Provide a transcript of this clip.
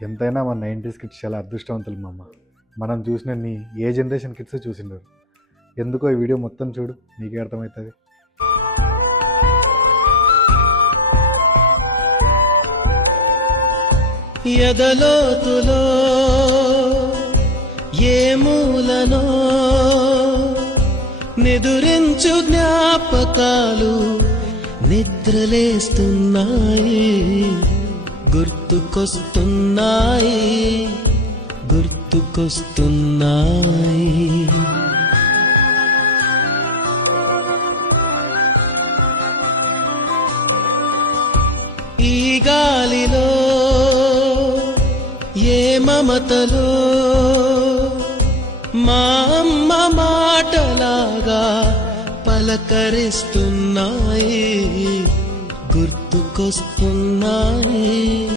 ఎంతైనా మన 90s kids చాలా అదృష్టవంతులు మామ. మనం చూసినన్ని ఏ జనరేషన్ కిడ్స్ చూసిండరు. ఎందుకో ఈ వీడియో మొత్తం చూడు, నీకే అర్థమవుతుంది. ఎదలోతులో ఏ మూలనో నిదురించు జ్ఞాపకాలు నిద్రలేస్తున్నాయి, గుర్తుకొస్తున్నాయి, గుర్తుకొస్తున్నాయి. ఈ గాలిలో ఏ మమతలో మా అమ్మ మాటలాగా పలకరిస్తున్నాయి, గుర్తుకొస్తున్నాయి.